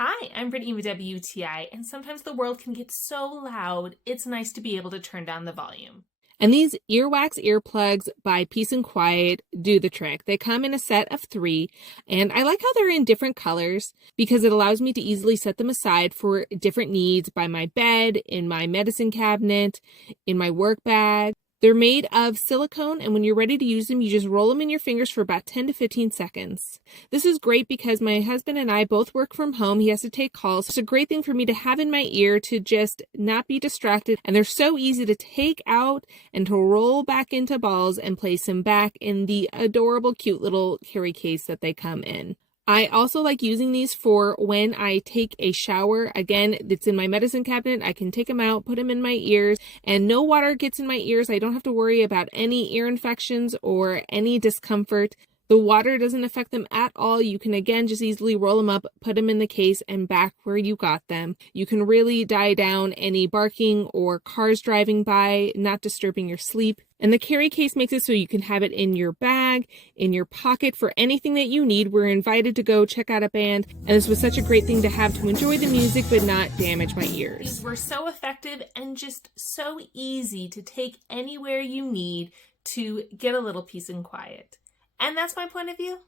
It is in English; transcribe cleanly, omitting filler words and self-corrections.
Hi, I'm Brittany with WTI, and sometimes the world can get so loud, it's nice to be able to turn down the volume. And these earwax earplugs by Peace and Quiet do the trick. They come in a set of 3, and I like how they're in different colors because it allows me to easily set them aside for different needs by my bed, in my medicine cabinet, in my work bag. They're made of silicone, and when you're ready to use them, you just roll them in your fingers for about 10 to 15 seconds. This is great because my husband and I both work from home. He has to take calls. It's a great thing for me to have in my ear to just not be distracted, and they're so easy to take out and to roll back into balls and place them back in the adorable, cute little carry case that they come in. I also like using these for when I take a shower. Again, it's in my medicine cabinet. I can take them out, put them in my ears, and no water gets in my ears. I don't have to worry about any ear infections or any discomfort. The water doesn't affect them at all. You can, again, just easily roll them up, put them in the case, and back where you got them. You can really die down any barking or cars driving by, not disturbing your sleep. And the carry case makes it so you can have it in your bag, in your pocket, for anything that you need. We're invited to go check out a band, and this was such a great thing to have to enjoy the music but not damage my ears. These were so effective and just so easy to take anywhere you need to get a little peace and quiet. And that's my point of view.